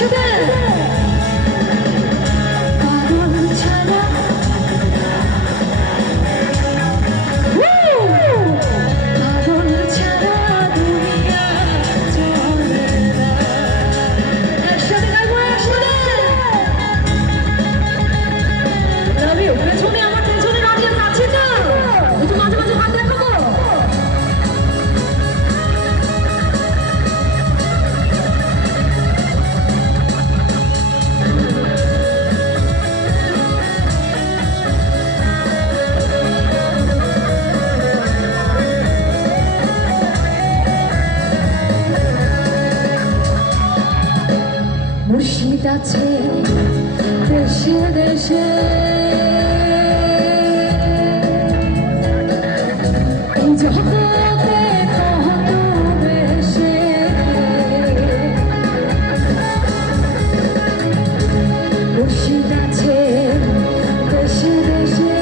একসাথে মুর্শিদ আছে দেশে দেশে এই জগতে কত দেশে মুর্শিদ আছে দেশে দেশে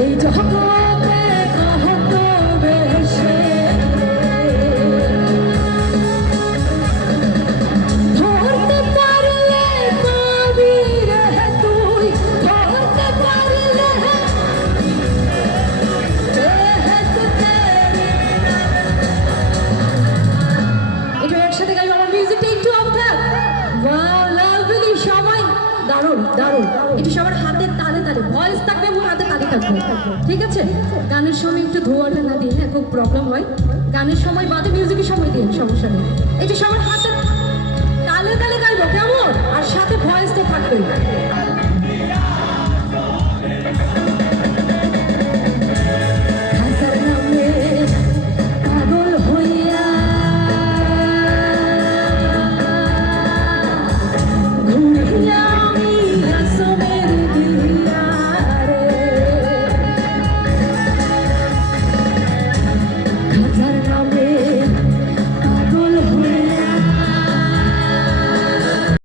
এই জগতে দারুণ এটা সবার হাতে তালে তালে ভয়েস থাকবে এবং হাতে তালে থাকবে ঠিক আছে গানের সময় একটু ধোয়াটা না দিয়ে হ্যাঁ খুব প্রবলেম হয় গানের সময় বাদে মিউজিকের সময় দিয়ে সমস্যা নেই এই যে সবার হাতে তালে তালে গাইবো কেমন আর সাথে ভয়েস তো থাকবেই